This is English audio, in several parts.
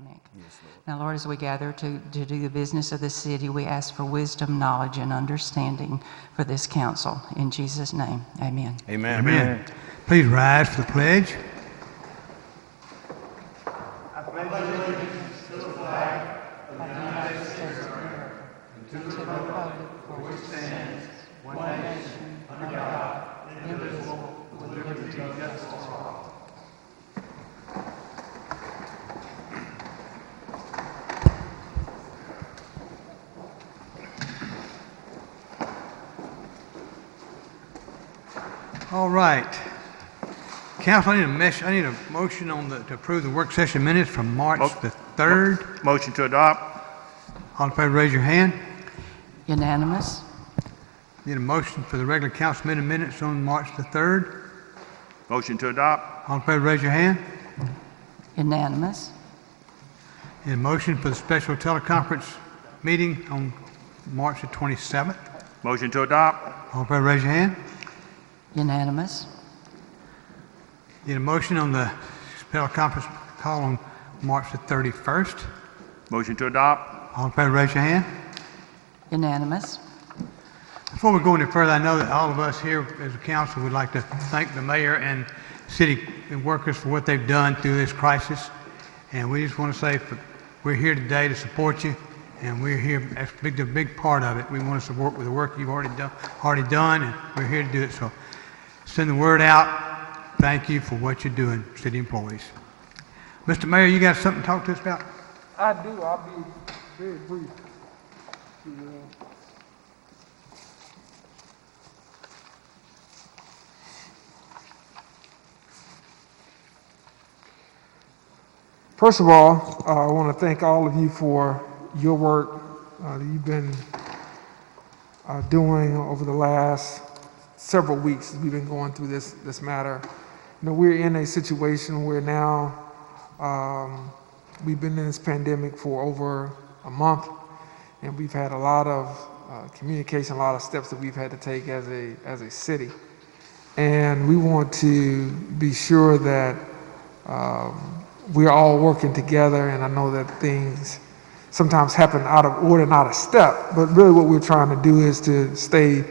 pandemic. Yes, Lord. Now, Lord, as we gather to do the business of the city, we ask for wisdom, knowledge, and understanding for this council. In Jesus' name, amen. Amen. Amen. Please rise for the pledge. All right. Council, I need a motion to approve the work session minutes from March the 3rd. Motion to adopt. All in favor, raise your hand. Unanimous? Need a motion for the regular council meeting minutes on March the 3rd. Motion to adopt. All in favor, raise your hand. Unanimous? Need a motion for the special teleconference meeting on March the 27th. Motion to adopt. All in favor, raise your hand. Unanimous? Need a motion on the teleconference call on March the 31st. Motion to adopt. All in favor, raise your hand. Unanimous? Before we go any further, I know that all of us here as a council would like to thank the mayor and city workers for what they've done through this crisis. And we just want to say we're here today to support you, and we're here as a big part of it. We want to support with the work you've already done, and we're here to do it. So send the word out. Thank you for what you're doing, city employees. Mr. Mayor, you got something to talk to us about? I do. I'll be very brief. First of all, I want to thank all of you for your work that you've been doing over the last several weeks as we've been going through this matter. You know, we're in a situation where now we've been in this pandemic for over a month, and we've had a lot of communication, a lot of steps that we've had to take as a city. And we want to be sure that we're all working together, and I know that things sometimes happen out of order and out of step, but really what we're trying to do is to stay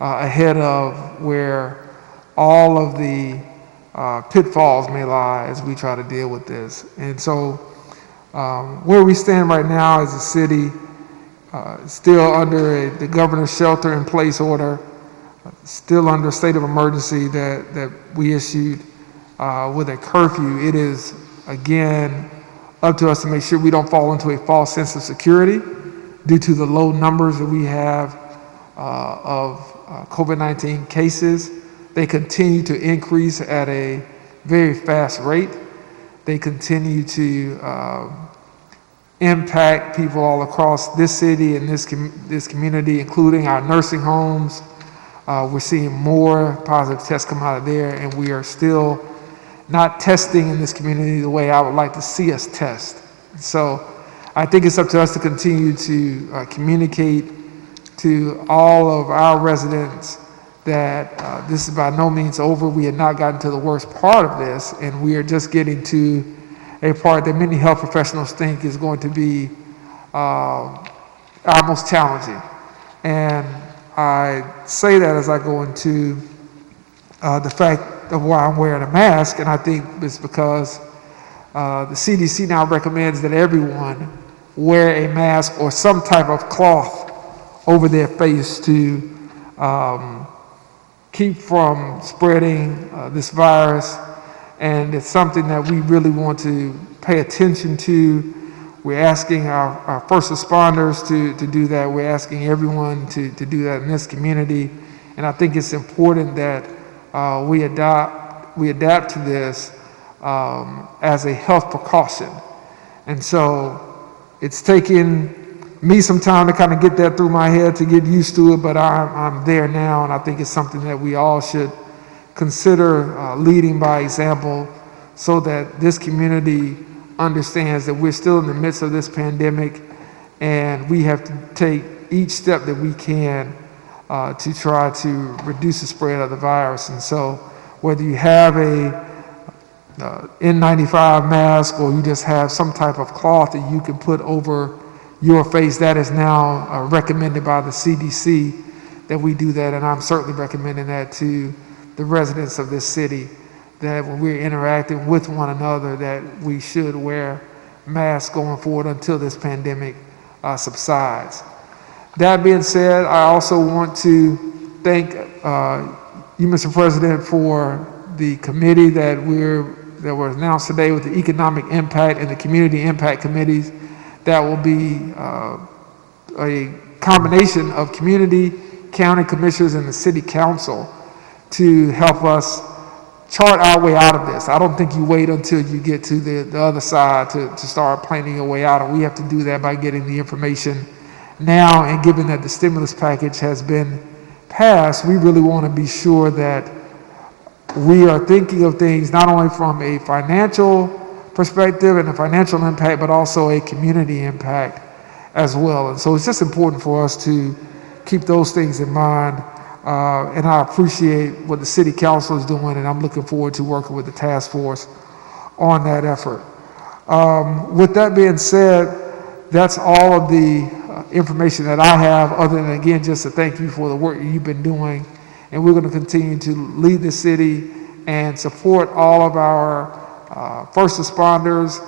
ahead of where all of the pitfalls may lie as we try to deal with this. And so where we stand right now as a city, still under the governor's shelter-in-place order, still under state of emergency that we issued with a curfew. It is, again, up to us to make sure we don't fall into a false sense of security due to the low numbers that we have of COVID-19 cases. They continue to increase at a very fast rate. They continue to impact people all across this city and this community, including our nursing homes. We're seeing more positive tests come out of there, and we are still not testing in this community the way I would like to see us test. So I think it's up to us to continue to communicate to all of our residents that this is by no means over. We had not gotten to the worst part of this, and we are just getting to a part that many health professionals think is going to be our most challenging. And I say that as I go into the fact of why I'm wearing a mask, and I think it's because the CDC now recommends that everyone wear a mask or some type of cloth over their face to keep from spreading this virus. And it's something that we really want to pay attention to. We're asking our first responders to do that. We're asking everyone to do that in this community. And I think it's important that we adapt to this as a health precaution. And so it's taken me some time to kind of get that through my head, to get used to it, but I'm there now, and I think it's something that we all should consider leading by example, so that this community understands that we're still in the midst of this pandemic, and we have to take each step that we can to try to reduce the spread of the virus. And so whether you have a N95 mask, or you just have some type of cloth that you can put over your face. That is now recommended by the CDC that we do that, and I'm certainly recommending that to the residents of this city, that when we're interacting with one another, that we should wear masks going forward until this pandemic subsides. That being said, I also want to thank you, Mr. President, for the committee that was announced today with the economic impact and the community impact committees. That will be a combination of community, county commissioners, and the city council to help us chart our way out of this. I don't think you wait until you get to the other side to start planning your way out, and we have to do that by getting the information now. And given that the stimulus package has been passed, we really want to be sure that we are thinking of things not only from a financial perspective and a financial impact, but also a community impact as well. And so it's just important for us to keep those things in mind. And I appreciate what the city council is doing, and I'm looking forward to working with the task force on that effort. With that being said, that's all of the information that I have, other than, again, just to thank you for the work you've been doing. And we're going to continue to lead the city and support all of our first responders,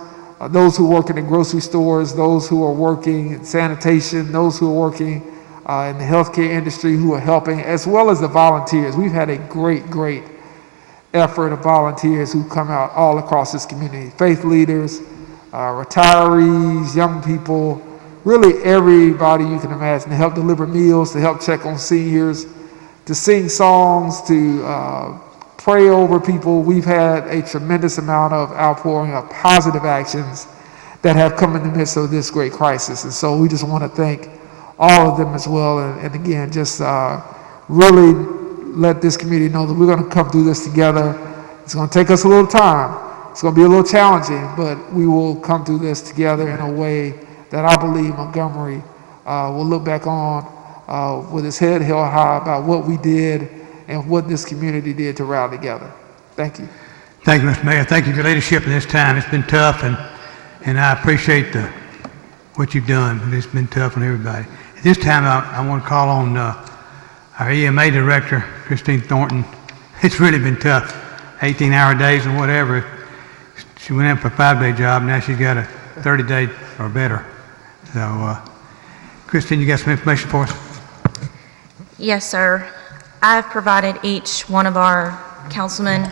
those who work in the grocery stores, those who are working in sanitation, those who are working in the healthcare industry who are helping, as well as the volunteers. We've had a great effort of volunteers who come out all across this community. Faith leaders, retirees, young people, really everybody you can imagine, to help deliver meals, to help check on seniors, to sing songs, to pray over people. We've had a tremendous amount of outpouring of positive actions that have come in the midst of this great crisis. And so we just want to thank all of them as well. And again, just really let this community know that we're going to come through this together. It's going to take us a little time. It's going to be a little challenging, but we will come through this together in a way that I believe Montgomery will look back on with his head held high about what we did and what this community did to rally together. Thank you. Thank you, Mr. Mayor. Thank you for your leadership in this time. It's been tough, and I appreciate what you've done. It's been tough on everybody. At this time, I want to call on our EMA director, Christine Thornton. It's really been tough, 18-hour days and whatever. She went in for a 5-day job. Now she's got a 30-day or better. So, Christine, you got some information for us? Yes, sir. I've provided each one of our councilmen,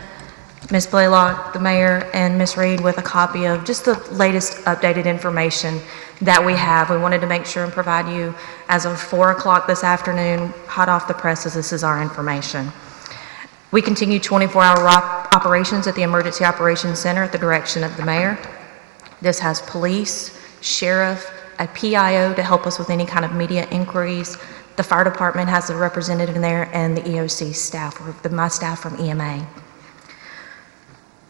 Ms. Blaylock, the mayor, and Ms. Reed, with a copy of just the latest updated information that we have. We wanted to make sure and provide you, as of 4 o'clock this afternoon, hot off the presses, this is our information. We continue 24-hour operations at the Emergency Operations Center at the direction of the mayor. This has police, sheriff, a PIO to help us with any kind of media inquiries. The fire department has a representative in there, and the EOC staff, or my staff from EMA.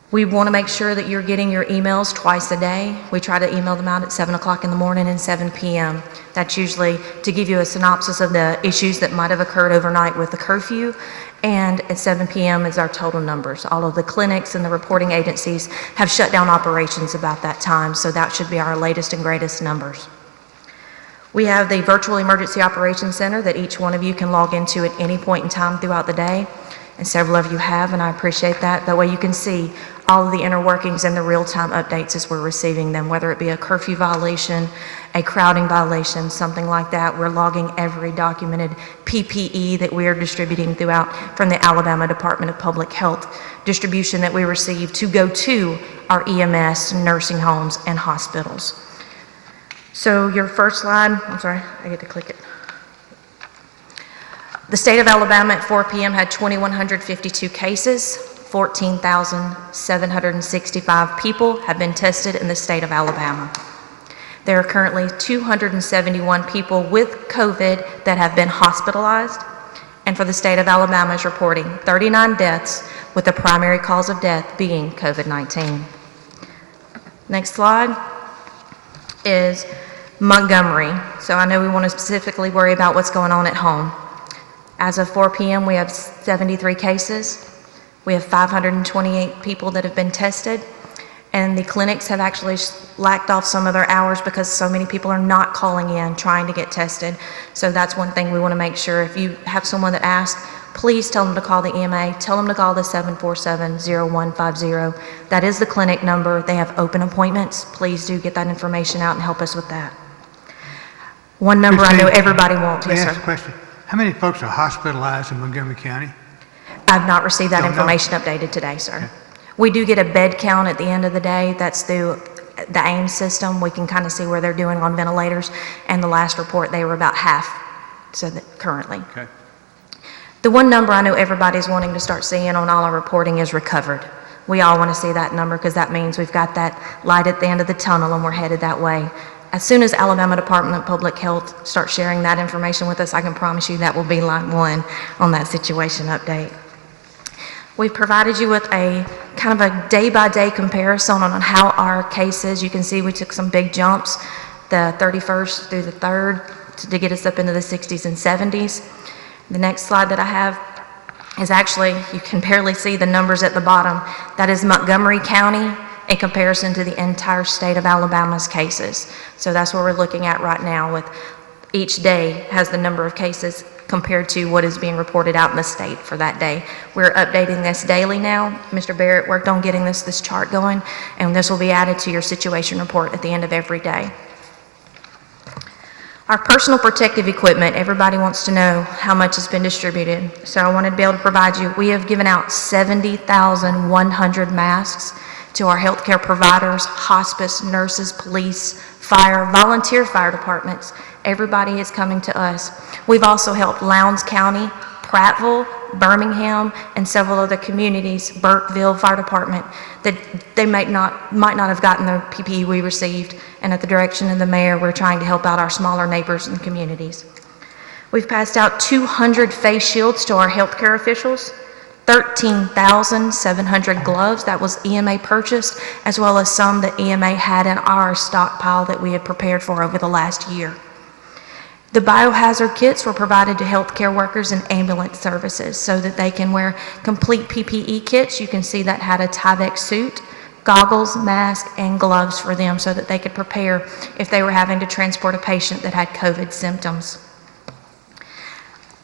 We want to make sure that you're getting your emails twice a day. We try to email them out at 7 o'clock in the morning and 7 p.m. That's usually to give you a synopsis of the issues that might have occurred overnight with the curfew. And at 7 p.m. is our total numbers. All of the clinics and the reporting agencies have shut down operations about that time, so that should be our latest and greatest numbers. We have the virtual emergency operations center that each one of you can log into at any point in time throughout the day, and several of you have, and I appreciate that. That way you can see all of the inner workings and the real-time updates as we're receiving them, whether it be a curfew violation, a crowding violation, something like that. We're logging every documented PPE that we are distributing throughout from the Alabama Department of Public Health distribution that we receive to go to our EMS, nursing homes, and hospitals. So your first slide, I'm sorry, I get to click it. The state of Alabama at 4 p.m. had 2,152 cases. 14,765 people have been tested in the state of Alabama. There are currently 271 people with COVID that have been hospitalized, and for the state of Alabama is reporting 39 deaths, with the primary cause of death being COVID-19. Next slide is Montgomery. So I know we want to specifically worry about what's going on at home. As of 4 p.m., we have 73 cases. We have 528 people that have been tested, and the clinics have actually lacked off some of their hours because so many people are not calling in trying to get tested. So that's one thing we want to make sure. If you have someone that asks, please tell them to call the EMA. Tell them to call the 747-0150. That is the clinic number. They have open appointments. Please do get that information out and help us with that. One number I know Christine, everybody wants. Let me Yes, ask a sir. question. How many folks are hospitalized in Montgomery County? I've not received that Don't know. information updated today, sir. We do get a bed count at the end of the day. That's through the AIM system. We can kind of see where they're doing on ventilators. And the last report, they were about half, so that currently. Okay. The one number I know everybody's wanting to start seeing on all our reporting is recovered. We all want to see that number because that means we've got that light at the end of the tunnel and we're headed that way. As soon as Alabama Department of Public Health starts sharing that information with us, I can promise you that will be line one on that situation update. We've provided you with a kind of a day-by-day comparison on how our cases, you can see we took some big jumps, the 31st through the 3rd, to get us up into the 60s and 70s. The next slide that I have is actually, you can barely see the numbers at the bottom. That is Montgomery County in comparison to the entire state of Alabama's cases. So that's what we're looking at right now, with each day has the number of cases compared to what is being reported out in the state for that day. We're updating this daily now. Mr. Barrett worked on getting this chart going, and this will be added to your situation report at the end of every day. Our personal protective equipment, everybody wants to know how much has been distributed. So I wanted to be able to provide you, we have given out 70,100 masks to our healthcare providers, hospice, nurses, police, fire, volunteer fire departments. Everybody is coming to us. We've also helped Lowndes County, Prattville, Birmingham, and several other communities, Burkeville Fire Department, that they might not have gotten the PPE we received. And at the direction of the mayor, we're trying to help out our smaller neighbors and communities. We've passed out 200 face shields to our healthcare officials, 13,700 gloves that was EMA purchased, as well as some that EMA had in our stockpile that we had prepared for over the last year. The biohazard kits were provided to healthcare workers and ambulance services so that they can wear complete PPE kits. You can see that had a Tyvek suit, goggles, mask, and gloves for them so that they could prepare if they were having to transport a patient that had COVID symptoms.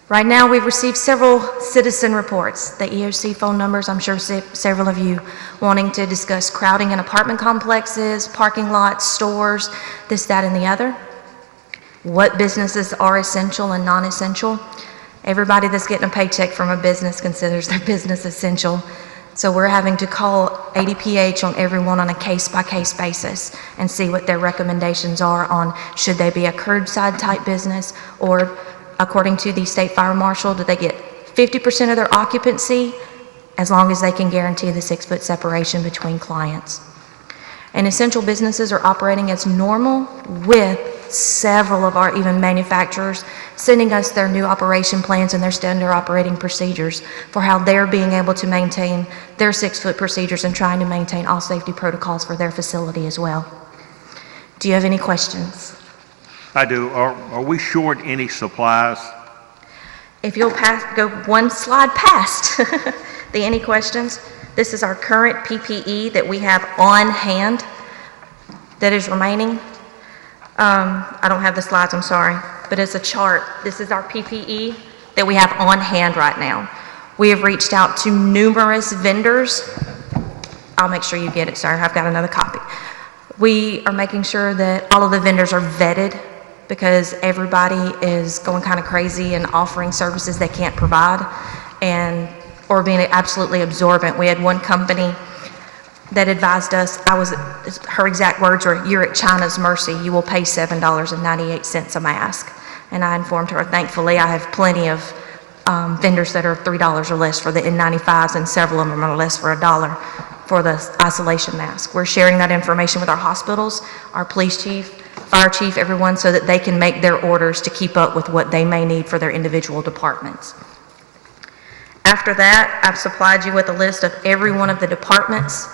Right now, we've received several citizen reports, the EOC phone numbers, I'm sure several of you wanting to discuss crowding in apartment complexes, parking lots, stores, this, that, and the other. What businesses are essential and non-essential. Everybody that's getting a paycheck from a business considers their business essential. So we're having to call ADPH on everyone on a case-by-case basis and see what their recommendations are on should they be a curbside type business, or according to the state fire marshal, do they get 50% of their occupancy as long as they can guarantee the 6-foot separation between clients. And essential businesses are operating as normal, with several of our even manufacturers sending us their new operation plans and their standard operating procedures for how they're being able to maintain their 6-foot procedures and trying to maintain all safety protocols for their facility as well. Do you have any questions? I do. Are we short any supplies? If you'll go one slide past the any questions, this is our current PPE that we have on hand that is remaining. I don't have the slides, I'm sorry, but it's a chart. This is our PPE that we have on hand right now. We have reached out to numerous vendors. I'll make sure you get it, sir. I've got another copy. We are making sure that all of the vendors are vetted, because everybody is going kind of crazy and offering services they can't provide, or being absolutely absorbent. We had one company that advised us, her exact words were, "You're at China's mercy. You will pay $7.98 a mask." And I informed her, thankfully, I have plenty of vendors that are $3 or less for the N95s, and several of them are less for $1 for the isolation mask. We're sharing that information with our hospitals, our police chief, fire chief, everyone, so that they can make their orders to keep up with what they may need for their individual departments. After that, I've supplied you with a list of every one of the departments.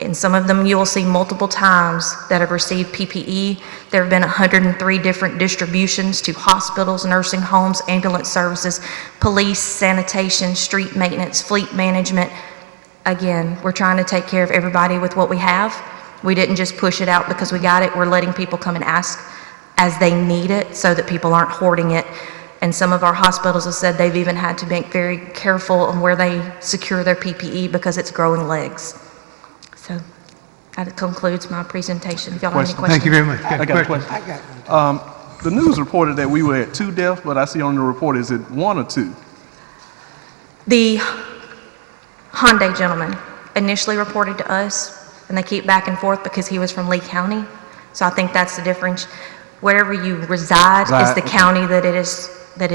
And some of them you will see multiple times that have received PPE. There have been 103 different distributions to hospitals, nursing homes, ambulance services, police, sanitation, street maintenance, fleet management, again, we're trying to take care of everybody with what we have. We didn't just push it out because we got it. We're letting people come and ask as they need it so that people aren't hoarding it. And some of our hospitals have said they've even had to be very careful on where they secure their PPE because it's growing legs. So that concludes my presentation. If y'all have any questions. Thank you very much. I got a question. The news reported that we were at 2 deaths, but I see on the report, is it 1 or 2? The Hyundai gentleman initially reported to us, and they keep back and forth because he was from Lee County. So I think that's the difference. Wherever you reside is the county that it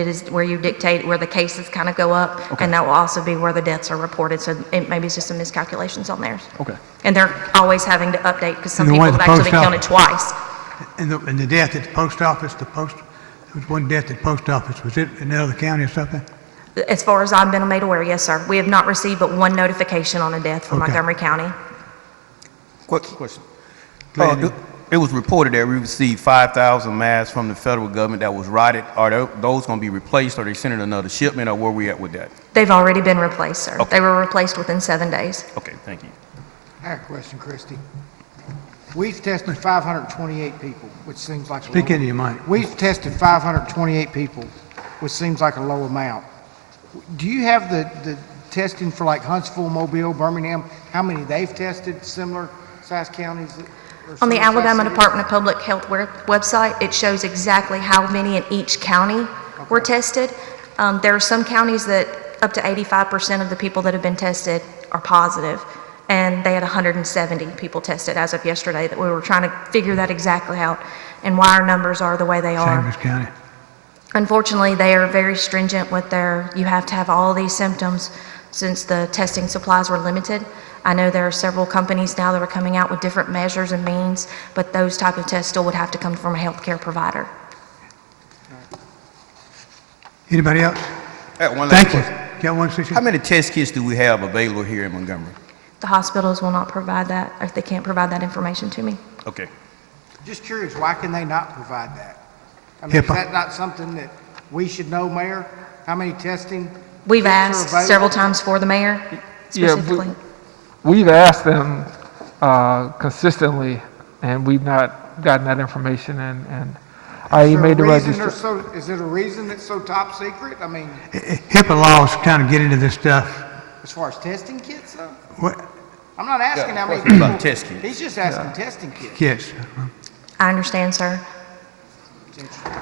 is where you dictate where the cases kind of go up, and that will also be where the deaths are reported. So maybe it's just some miscalculations on theirs. Okay. And they're always having to update because some And the people one have at the actually post counted twice. And the death at the post office, there was one death at the post office. Was it in another county or something? As far as I've been made aware, yes, sir. We have not received but one notification on a death from Okay. Montgomery County. Quick question. It was reported that we received 5,000 masks from the federal government that was rotted. Are those going to be replaced, or are they sending another shipment, or where we at with that? They've already been replaced, sir. Okay. They were replaced within 7 days. Okay, thank you. I have a question, Christie. We've tested 528 people, which seems like Speak into your mic. We've tested 528 people, which seems like a low amount. Do you have the testing for like Huntsville, Mobile, Birmingham? How many they've tested, similar size counties? On the similar size Alabama cities? Department of Public Health website, it shows exactly how many in each county were tested. There are some counties that up to 85% of the people that have been tested are positive, and they had 170 people tested as of yesterday. That we were trying to figure that exactly out and why our numbers are the way they are. Chambers County. Unfortunately, they are very stringent with you have to have all these symptoms since the testing supplies were limited. I know there are several companies now that are coming out with different measures and means, but those type of tests still would have to come from a healthcare provider. Anybody else? I got one last Thank you. question. Got one, Cecilia? How many test kits do we have available here in Montgomery? The hospitals will not provide that, or if they can't provide that information to me. Okay. Just curious, why can they not provide that? I mean, is HIPAA. that not something that we should know, Mayor? How many testing? We've kits are asked available? several times for the mayor specifically. We've asked them consistently, and we've not gotten that information, and I Is there a made the reason register. is there a reason it's so top secret? I mean, HIPAA laws kind of get into this stuff. as far as testing kits, though? What, I'm not asking how many question people. about test kits. He's just asking testing kits. kids? I understand, sir.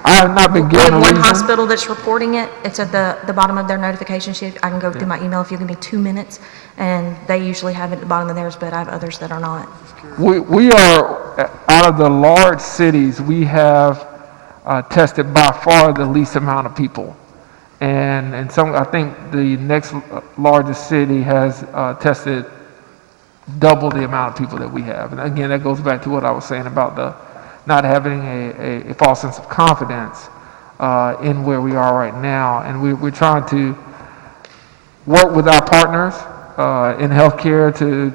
I have not been We given a have one reason. hospital that's reporting it. It's at the bottom of their notification sheet. I can go through my email if you give me 2 minutes, and they usually have it at the bottom of theirs, but I have others that are not. We are, out of the large cities, we have tested by far the least amount of people. And I think the next largest city has tested double the amount of people that we have. And again, that goes back to what I was saying about not having a false sense of confidence in where we are right now. And we're trying to work with our partners in healthcare to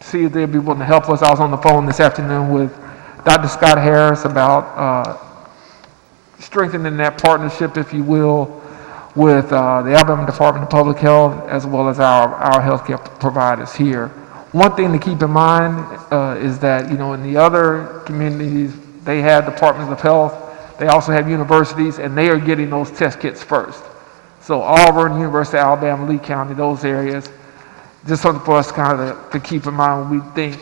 see if they'd be willing to help us. I was on the phone this afternoon with Dr. Scott Harris about strengthening that partnership, if you will, with the Alabama Department of Public Health as well as our healthcare providers here. One thing to keep in mind is that, in the other communities, they have departments of health, they also have universities, and they are getting those test kits first. So Auburn, University of Alabama, Lee County, those areas, just something for us kind of to keep in mind when we think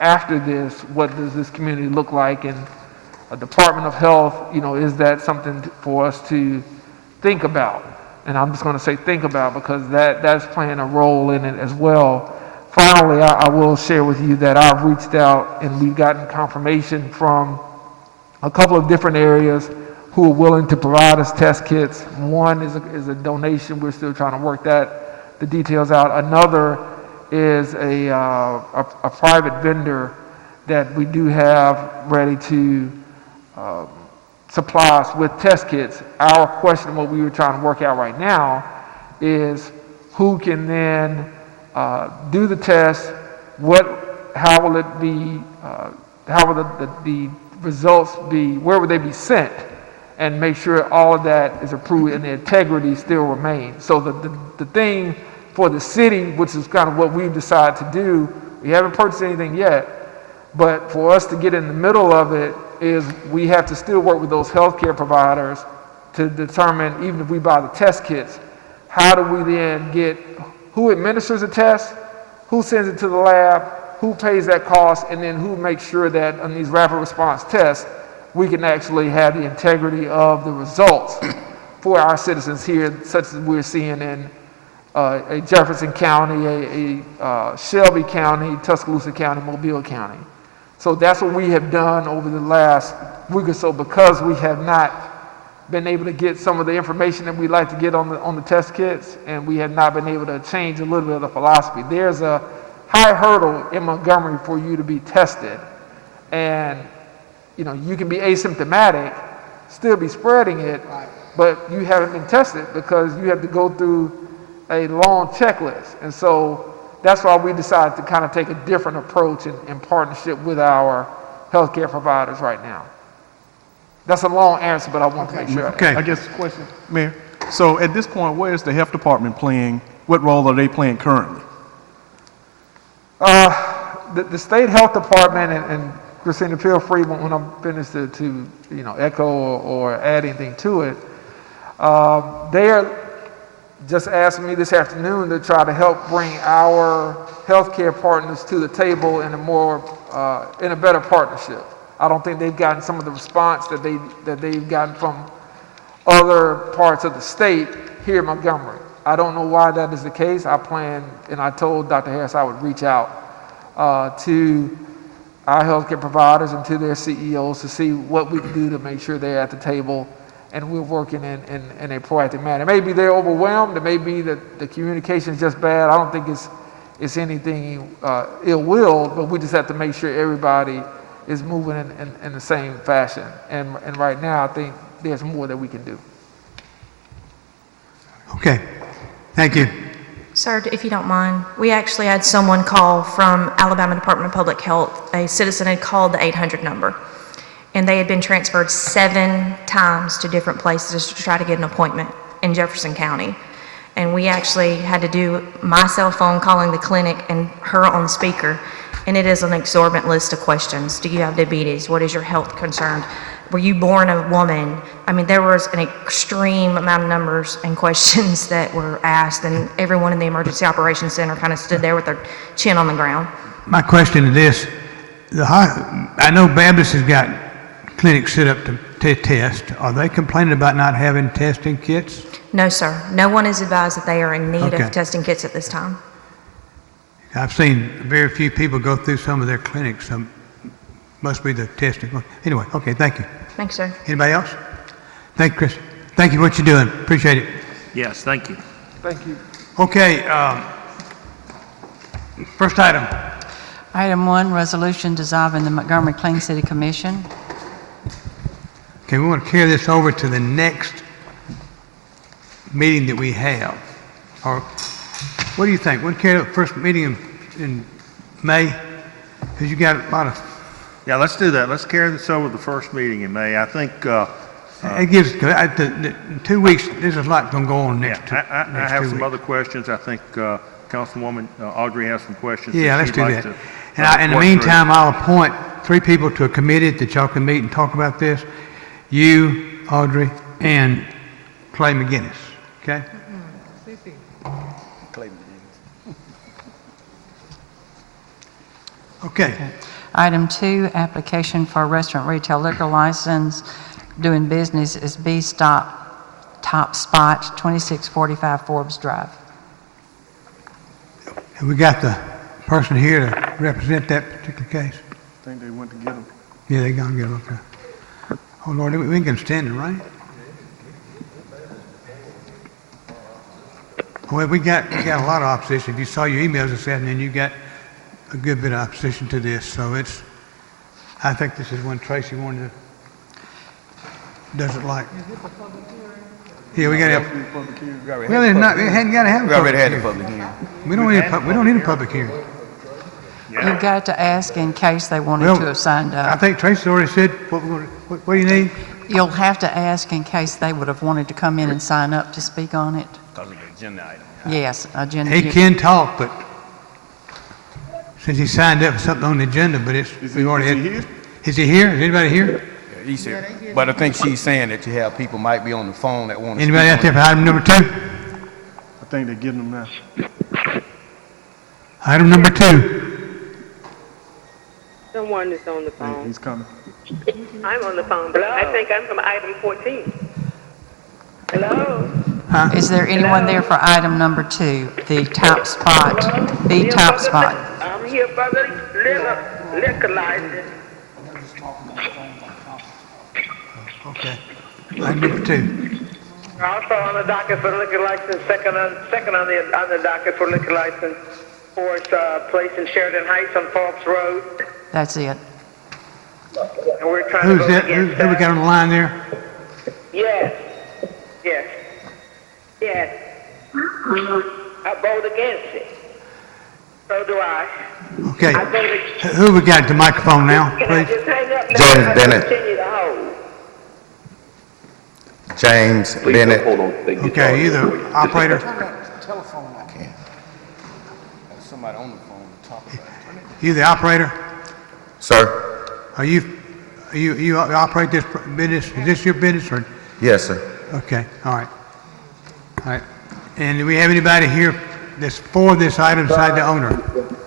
after this, what does this community look like? And a Department of Health, is that something for us to think about? And I'm just going to say think about, because that's playing a role in it as well. Finally, I will share with you that I've reached out and we've gotten confirmation from a couple of different areas who are willing to provide us test kits. One is a donation. We're still trying to work the details out. Another is a private vendor that we do have ready to supply us with test kits. Our question, what we were trying to work out right now, is who can then do the test, how will it be, how will the results be, where would they be sent, and make sure all of that is approved and the integrity still remains. So the thing for the city, which is kind of what we've decided to do. We haven't purchased anything yet, but for us to get in the middle of it is we have to still work with those healthcare providers to determine, even if we buy the test kits, how do we then get who administers the test, who sends it to the lab, who pays that cost, and then who makes sure that on these rapid response tests, we can actually have the integrity of the results for our citizens here, such as we're seeing in a Jefferson County, a Shelby County, Tuscaloosa County, Mobile County. So that's what we have done over the last week or so, because we have not been able to get some of the information that we'd like to get on the test kits, and we have not been able to change a little bit of the philosophy. There's a high hurdle in Montgomery for you to be tested, and you can be asymptomatic, still be spreading it, but you haven't been tested because you have to go through a long checklist. And so that's why we decided to kind of take a different approach in partnership with our healthcare providers right now. That's a long answer, but I want to make sure. Okay. I guess, question, Mayor. So at this point, where is the health department playing? What role are they playing currently? The state health department, and Christina, feel free when I'm finished to echo or add anything to it. They are just asking me this afternoon to try to help bring our healthcare partners to the table in a better partnership. I don't think they've gotten some of the response that they've gotten from other parts of the state here in Montgomery. I don't know why that is the case. I plan, and I told Dr. Harris I would reach out to our healthcare providers and to their CEOs to see what we can do to make sure they're at the table and we're working in a proactive manner. Maybe they're overwhelmed. It may be that the communication is just bad. I don't think it's anything ill-willed, but we just have to make sure everybody is moving in the same fashion. And right now, I think there's more that we can do. Okay, thank you. Sir, if you don't mind, we actually had someone call from Alabama Department of Public Health. A citizen had called the 800 number, and they had been transferred 7 times to different places to try to get an appointment in Jefferson County. And we actually had to do my cell phone calling the clinic and her on speaker, and it is an exorbitant list of questions. Do you have diabetes? What is your health concern? Were you born a woman? I mean, there was an extreme amount of numbers and questions that were asked, and everyone in the Emergency Operations Center kind of stood there with their chin on the ground. My question is this. I know Baptist has got clinics set up to test. Are they complaining about not having testing kits? No, sir. No one is advised that they are in need Okay. of testing kits at this time. I've seen very few people go through some of their clinics. Must be the testing. Anyway, okay, thank you. Thanks, sir. Anybody else? Thank you, Chris. Thank you for what you're doing. Appreciate it. Yes, thank you. Thank you. Okay, first item. Item 1, resolution dissolving the Montgomery Clean City Commission. Okay, we want to carry this over to the next meeting that we have. Or what do you think? We'll carry the first meeting in May, because you got a lot of. Yeah, let's do that. Let's carry this over to the first meeting in May. I think, It gives, the 2 weeks, there's a lot going to go on next yeah, I next have 2 some weeks. other questions. I think Councilwoman Audrey has some questions. Yeah, that let's she'd do like that. to, And in the work through. meantime, I'll appoint 3 people to a committee that y'all can meet and talk about this. You, Audrey, and Clay McGinnis, okay? Okay. Item 2, application for a restaurant retail liquor license doing business as B-Stop Top Spot, 2645 Forbes Drive. Have we got the person here to represent that particular case? I think they went to get them. Yeah, they're going to get it, okay. Oh, Lord, we can stand it, right? Well, we got a lot of opposition. If you saw your emails this afternoon, you got a good bit of opposition to this, so I think this is one Tracy wanted to, doesn't like. Yeah, we got to have, well, there's not, we hadn't got to have a We already public had the hearing. public hearing. We don't need a public hearing. You've got to ask in case they wanted Well, to have signed I up. think Tracy already said, what do you need? You'll have to ask in case they would have wanted to come in and sign up to speak on it. Because of the agenda item. Yes, agenda. He can talk, but since he signed up for something on the agenda, but it's, we already had. Is he here? Is he here? Is anybody here? Yeah, he's here. But I think she's saying that you have people might be on the phone that want to speak. Anybody out there for item number 2? I think they're getting them now. Item number 2. Someone is on the phone. He's coming. I'm on the phone, but I think I'm from item 14. Hello? Is there anyone there for item number 2, the top spot, the top spot? I'm here for the liquor license. Okay. Item number 2. Also on the docket for liquor license, second on the docket for liquor license for place in Sheridan Heights on Falks Road. That's it. And we're trying to Who's vote that? against Who we got on the line there? Yes. Yes. Yes. I vote against it. So do I. Okay. I voted. Who we got at the microphone now, Can I please? just hang up now? James I Bennett. continue to hold. James Bennett. Okay, you the operator? Somebody on the phone to talk about it. You the operator? Sir? You operate this business? Is this your business or? Yes, sir. Okay, all right. All right. And do we have anybody here that's for this item besides the owner?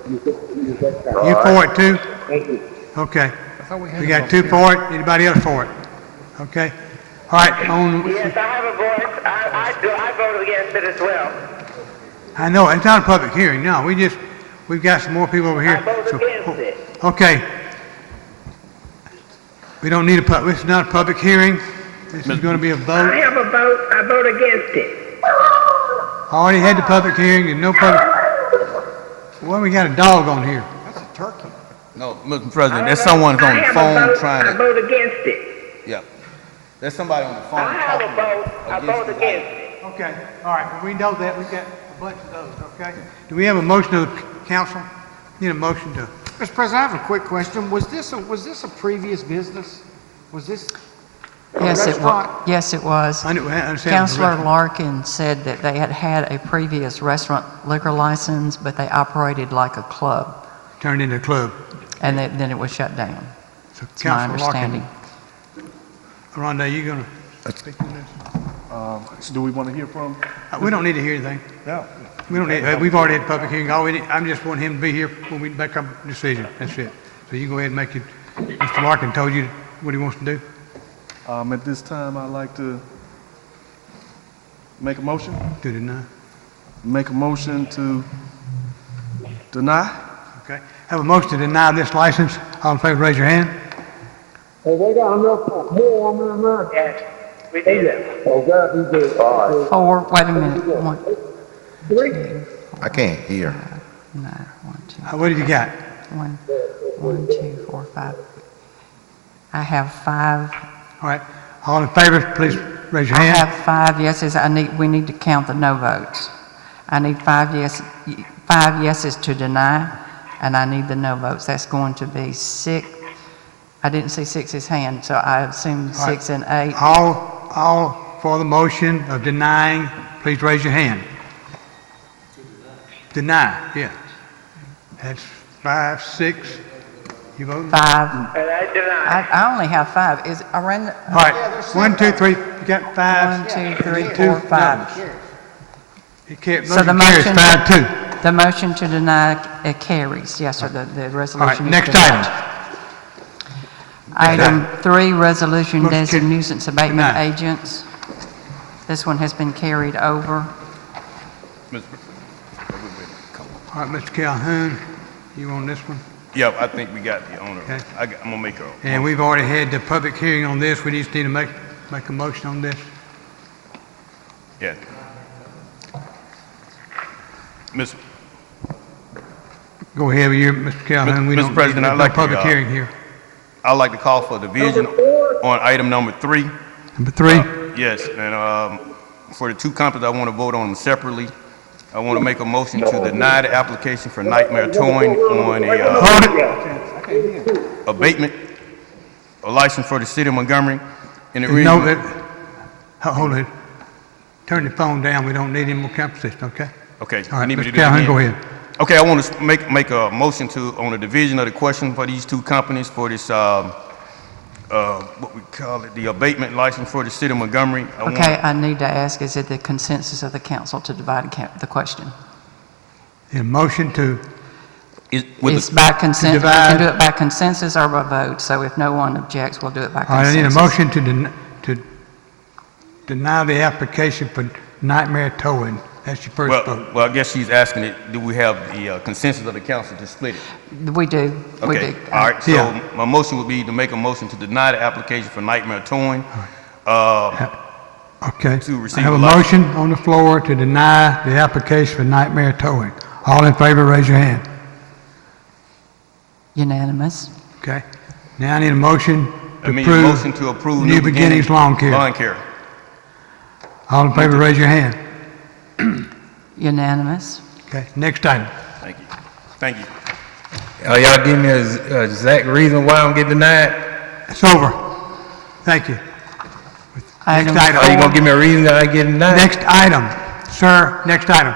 You for it too? Okay. We got 2 for it. Anybody else for it? Okay. All right. Yes, I have a voice. I voted against it as well. I know it's not a public hearing. No, we've got some more people over here. I voted against it. Okay. We don't need this is not a public hearing. This is going to be a I vote. have a vote. I vote against it. Already had the public hearing and no public. Well, we got a dog on here. No, Mr. President, there's someone on the phone trying I to, vote against it. yeah. There's somebody on the phone I have a talking vote. I vote the against item. it. Okay, all right, well, we know that, we've got a bunch of those, okay? Do we have a motion of the council? Need a motion to, Mr. President, I have a quick question. Was this a previous business? Was this a Yes, it restaurant? was. Yes, it was. I understand. Councilor Larkin said that they had had a previous restaurant liquor license, but they operated like a club, Turned into a club. and then it was shut down. So It's my Councilor Larkin. understanding. Rhonda, you gonna speak on this? Do we want to hear from? We don't need to hear anything. No. We don't need, we've already had public hearing. I'm just wanting him to be here when we make our decision. That's it. So you go ahead and make it. Mr. Larkin told you what he wants to do. At this time, I'd like to make a motion. To deny. Make a motion to deny. Okay. Have a motion to deny this license. All in favor, raise your hand. Yes, we did it. 4, wait a minute, 1, I can't hear. 9, 1, 2, What have you got? 1, 2, 4, 5. I have 5. All right. All in favor, please raise your I hand. have 5 yeses. We need to count the no votes. I need 5 yeses to deny, and I need the no votes. That's going to be 6. I didn't see 6's hand, so I assume 6 and 8. All for the motion of denying, please raise your hand. Deny, yeah. That's 5, 6. You voting? 5. And I deny. I only have 5. Is around? All right. 1, 2, 3. You got 5. 1, 2, 3, 2, 4, 5. It can't, So the motion carries motion, 5-2. the motion to deny carries. Yes, sir. The resolution. All right, is next denied. item. Item 3, resolution Motion designating carried. nuisance abatement Denied. agents. This one has been carried over. All right, Mr. Calhoun, you on this one? Yep, I think we got the owner. Okay. I'm gonna make a. And we've already had the public hearing on this. We just need to make a motion on this. Yeah. Mr. Go ahead with you, Mr. Calhoun. We Mr. don't President, there's I'd no like to, public hearing here. I'd like to call for a division on item number 3. Number 3. Yes, and for the 2 companies, I want to vote on them separately. I want to make a motion to deny the application for Nightmare Towing on a Hold it. abatement, a license for the city of Montgomery. And the No, reason, hold it. Turn the phone down. We don't need any more conversation, okay? Okay. All right, you need me to Mr. do that Calhoun, again? go ahead. Okay, I want to make a motion on the division of the question for these two companies for this, what we call it, the abatement license for the city of Montgomery. Okay, I need to ask, is it the consensus of the council to divide the question? A motion to, It's by consensus, we divide- can do it by consensus or by vote, so if no one objects, we'll do it by all right, I consensus. need a motion to deny the application for Nightmare Towing. That's your first vote. Well, I guess she's asking it, do we have the consensus of the council to split it? We do, we Okay, do. all right, so Yeah. my motion would be to make a motion to deny the application for Nightmare Towing. Okay. To I receive have a a license. motion on the floor to deny the application for Nightmare Towing. All in favor, raise your hand. Unanimous. Okay. Now I need a motion I to mean, a motion to approve New Beginnings Lawn Care. Lawn care. All in favor, raise your hand. Unanimous. Okay, next item. Thank you. Thank you. Y'all give me an exact reason why I'm getting denied? It's over. Thank you. Item Next item. Are you gonna give me a reason that I get denied? Next item. Sir, next item.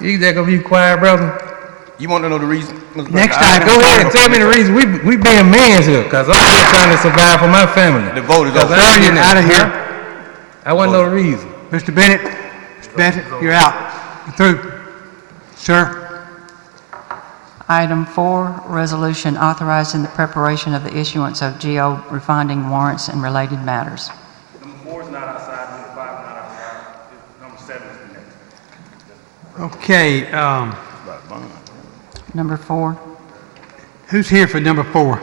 You that gonna be quiet, brother? You want to know the reason? Mr. Next President? item. Go ahead and tell me the reason. We being mans here, cause I'm just trying to survive for my family. The vote is Cause over. I ain't You're getting out of it. here. I want to know the reason. Mr. Bennett, Mr. Benson, you're out. You're through. Sir, Item 4, resolution authorizing the preparation of the issuance of GO refunding warrants and related matters. Number 4 is not outside, number 5 is not outside, number 7 is the next. okay, Number 4, who's here for number 4?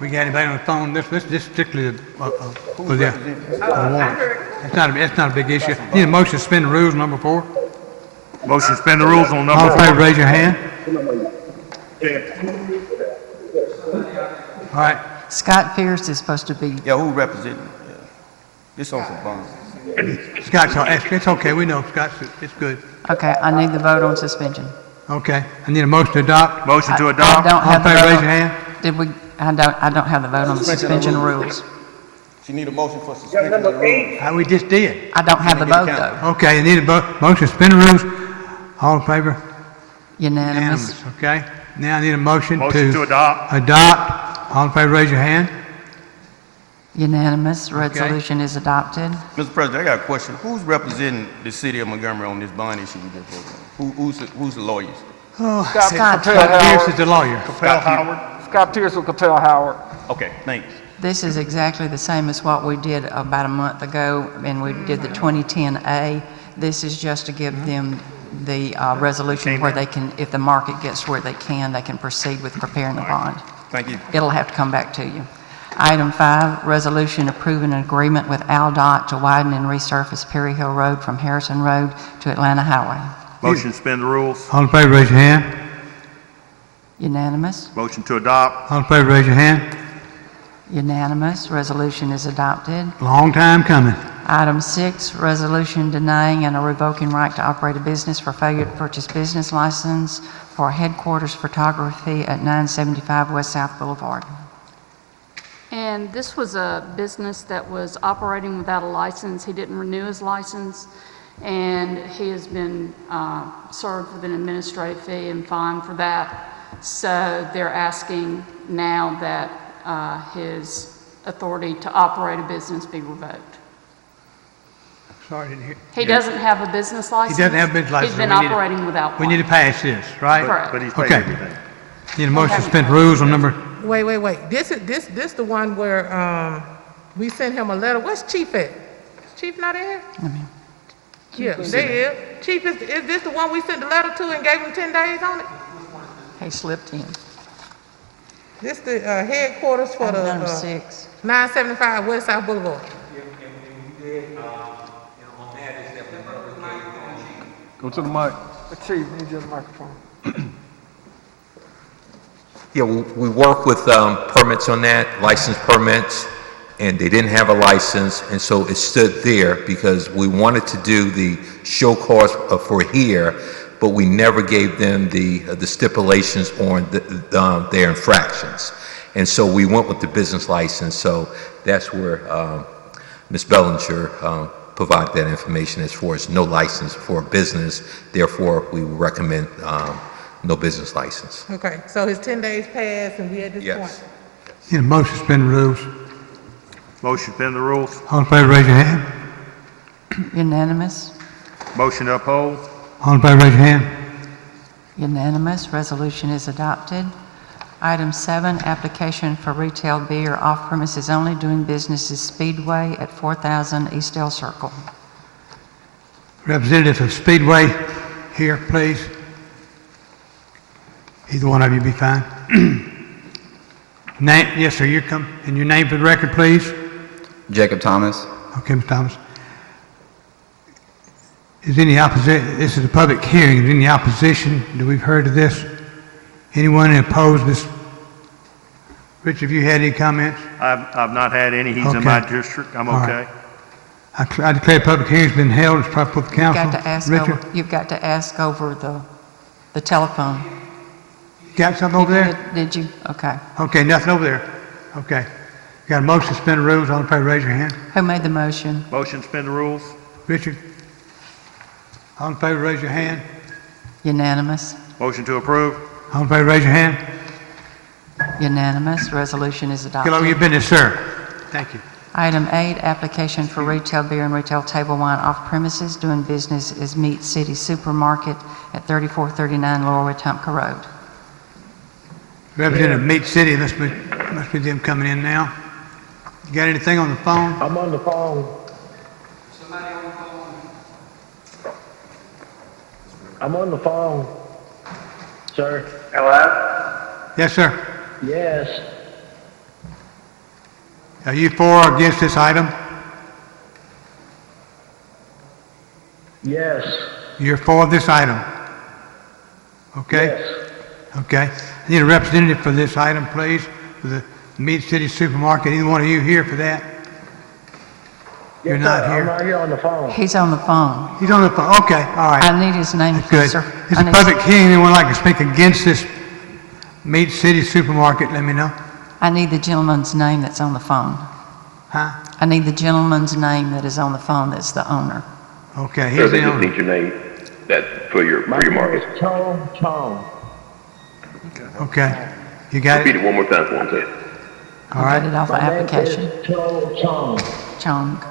We got anybody on the phone? This is strictly for the warrant. It's not a big issue. Need a motion to suspend the rules, number 4? Motion to suspend the rules on All number in favor, 4. raise your hand. All right, Scott Pierce is supposed to be, Yeah, who representing? Yeah. This on some bonds. Scott, it's okay, we know, Scott, it's good. okay, I need the vote on suspension. Okay, I need a motion to adopt. Motion to I adopt. don't All in have the favor, vote raise on- your hand. Did we, I don't have the vote on the suspension rules. She need a motion for suspension of the rules. We just did. I don't have the vote, Get it though. Okay, I need a motion to suspend the rules. All in favor? Unanimous. Okay, now I need a motion Motion to adopt. adopt. All in favor, raise your hand. Unanimous. Resolution is adopted. Mr. President, I got a question. Who's representing the city of Montgomery on this bond issue we just voted on? Who's the lawyers? Scott Scott Pierce is the lawyer. Capel Howard. Scott Pierce with Capel Howard. Okay, thanks. This is exactly the same as what we did about a month ago, and we did the 2010A. This is just to give them the resolution where they can, if the market gets where they can proceed with preparing the bond. Thank you. It'll have to come back to you. Item 5, resolution approving an agreement with AlDOT to widen and resurface Perry Hill Road from Harrison Road to Atlanta Highway. Motion to suspend the rules. All in favor, raise your hand. Unanimous? Motion to adopt. All in favor, raise your hand. Unanimous. Resolution is adopted. Long time coming. Item 6, resolution denying and or revoking right to operate a business for failure to purchase business license for headquarters photography at 975 West South Boulevard. And this was a business that was operating without a license. He didn't renew his license, and he has been served with an administrative fee and fine for that. So they're asking now that his authority to operate a business be revoked. Sorry, I didn't hear. He doesn't have a business license. doesn't have a business license. He's been We need to- operating without We one. need to pass this, right? Correct. But he's paid Okay. everything. Need a motion to suspend rules on number, Wait. This the one where we sent him a letter. Where's Chief at? Is Chief not in here? Yeah, there is. Chief, is this the one we sent the letter to and gave him 10 days on it? He slipped in. This the headquarters for the Item 6. 975 West South Boulevard. Go to the mic. Chief, need your microphone. Yeah, we work with permits on that, license permits, and they didn't have a license, and so it stood there because we wanted to do the show cause for here, but we never gave them the stipulations on their infractions. And so we went with the business license, so that's where Ms. Bellinger provided that information as far as no license for a business. Therefore, we recommend no business license. Okay, so his 10 days passed and we at this Yes. point? Need a motion to suspend the rules. Motion to suspend the rules. All in favor, raise your hand. Unanimous? Motion to uphold. All in favor, raise your hand. Unanimous. Resolution is adopted. Item 7, application for retail beer off premises only, doing business as Speedway at 4000 Eastdale Circle. Representative of Speedway here, please. Either one of you be fine. Name, yes, sir, you come, and your name for the record, please. Jacob Thomas. Okay, Mr. Thomas. Is any opposition, this is a public hearing, is any opposition that we've heard of this? Anyone opposed this? Rich, have you had any comments? I've not had any. He's in Okay. my district. I'm All okay. right. I declare public hearing's been held, it's proper for the council. Richard, You've got to ask over the telephone. got something over there? Did you? Okay. Okay, nothing over there. Okay. Got a motion to suspend the rules, all in favor, raise your hand. Who made the motion? Motion to suspend the rules. Richard? All in favor, raise your hand. Unanimous? Motion to approve. All in favor, raise your hand. Unanimous. Resolution is Get over adopted. your business, sir. Thank you. Item 8, application for retail beer and retail table wine off premises, doing business as Meat City Supermarket at 3439 Lower Wetumpka Road. Representative of Meat City, must be them coming in now. You got anything on the phone? I'm on the phone. I'm on the phone, sir. Hello? Yes, sir. Yes. Are you for or against this item? Yes. You're for this item? Okay? Yes. Okay. I need a representative for this item, please, for the Meat City Supermarket. Either one of you here for that? You're Yes, not sir. here? I'm right here on the phone. He's on the phone. He's on the phone. Okay, all right. I need his name, That's please, good. sir. It's I a need- public hearing. Anyone like to speak against this Meat City Supermarket, let me know. I need the gentleman's name that's on the phone. Huh? I need the gentleman's name that is on the phone that's the owner. Okay, Sir, he's they the just owner. need your name for your market. Tom, Tom. Okay. You got Repeat it? it one more time for him, sir. All I'll right. get it off the My name application. is Tom. Chong.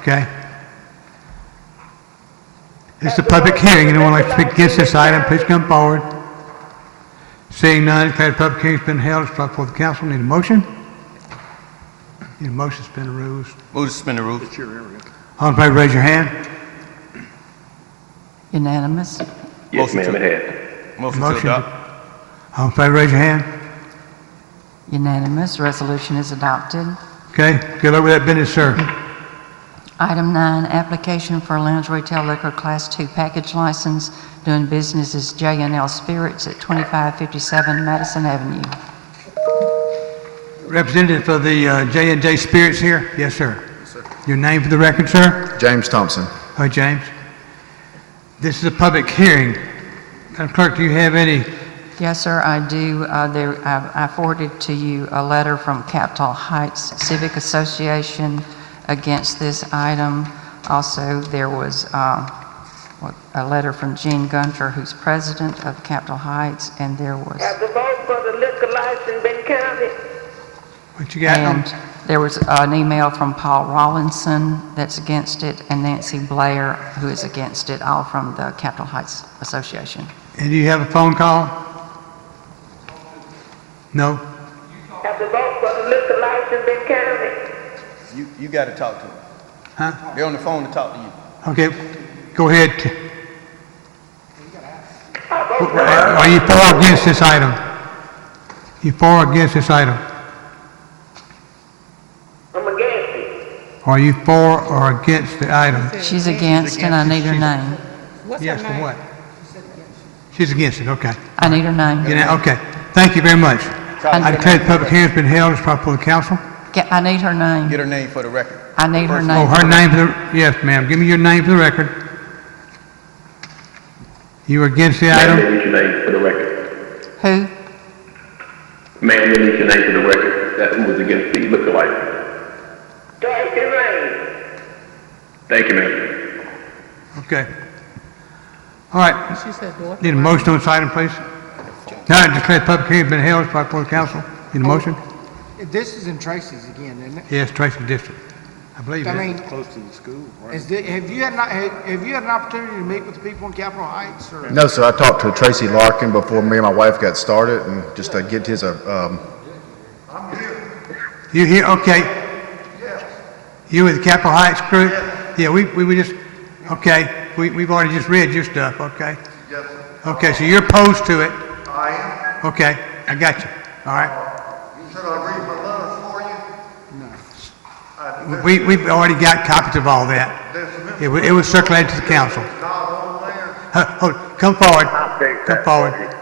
Okay. This is a public hearing. Anyone like to speak against this item, please come forward. Seeing none, declare the public hearing's been held. It's brought before the council. Need a motion? Need a motion to suspend the rules. Move to suspend the rules. All in favor, raise your hand. Unanimous? Yes, Motion ma'am, to- it has. Motion to Motion. adopt. All in favor, raise your hand. Unanimous. Resolution is adopted. Okay, get over that business, sir. Item 9, application for lounge retail liquor Class 2 package license, doing business as J&L Spirits at 2557 Madison Avenue. Representative for the J&J Spirits here? Yes, sir. Your name for the record, sir? James Thompson. Hi, James. This is a public hearing. Madam Clerk, do you have any? Yes, sir, I do. I forwarded to you a letter from Capitol Heights Civic Association against this item. Also, there was a letter from Gene Gunter, who's president of Capitol Heights, and there was... Have the vote for the liquor license been counted? What you got? And there was an email from Paul Rawlinson that's against it, and Nancy Blair, who is against it, all from the Capitol Heights Association. And do you have a phone call? No? Have the vote for the liquor license been counted? You got to talk to them. Huh? They're on the phone to talk to you. Okay, go ahead. Are you for or against this item? You for or against this item? I'm against it. Are you for or against the item? She's against, and I need her name. Yes, for what? She's against it, okay. I need her name. Okay, thank you very much. I declare the public hearing's been held. It's brought before the council. I need her name. Get her name for the record. I need her Oh, name. her name for the, yes, ma'am. Give me your name for the record. You are against the Ma'am, item? they need your name for the record. Who? Ma'am, they need your name for the record. That who was against the liquor license. Dorothy Rain. Thank you, Mayor. Okay. All right, She said door. need a motion on this item, please? Now, declare the public hearing has been held, it's brought before the council. Need a motion? This is in Tracy's again, isn't it? Yes, Tracy District. I believe I it mean, is. Close to the school, right? have you had an opportunity to meet with the people in Capitol Heights, or? No, sir, I talked to Tracy Larkin before me and my wife got started, and just to get his, You here, okay. You with the Capitol Heights crew? Yeah, we were just, okay, we've already just read your stuff, okay? Yes. Okay, so you're opposed to it? I am. Okay, I got you, all right? You said I'd read my letter for you? No. We've already got copies of all that. It was circulated to the council. Not on there. Hold, come forward, come forward.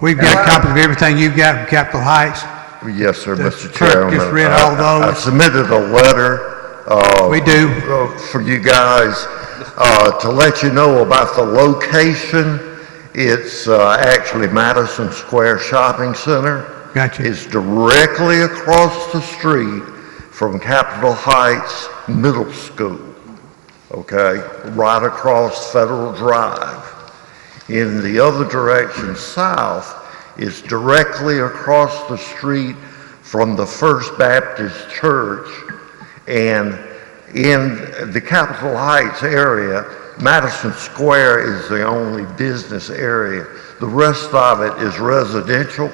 We've got copies of everything you've got from Capitol Heights. Yes, sir, The Mr. clerk Chairman. just read all I those. submitted a letter. We do. For you guys, to let you know about the location. It's actually Madison Square Shopping Center. Gotcha. It's directly across the street from Capitol Heights Middle School. Okay, right across Federal Drive. In the other direction, south, is directly across the street from the First Baptist Church. And in the Capitol Heights area, Madison Square is the only business area. The rest of it is residential.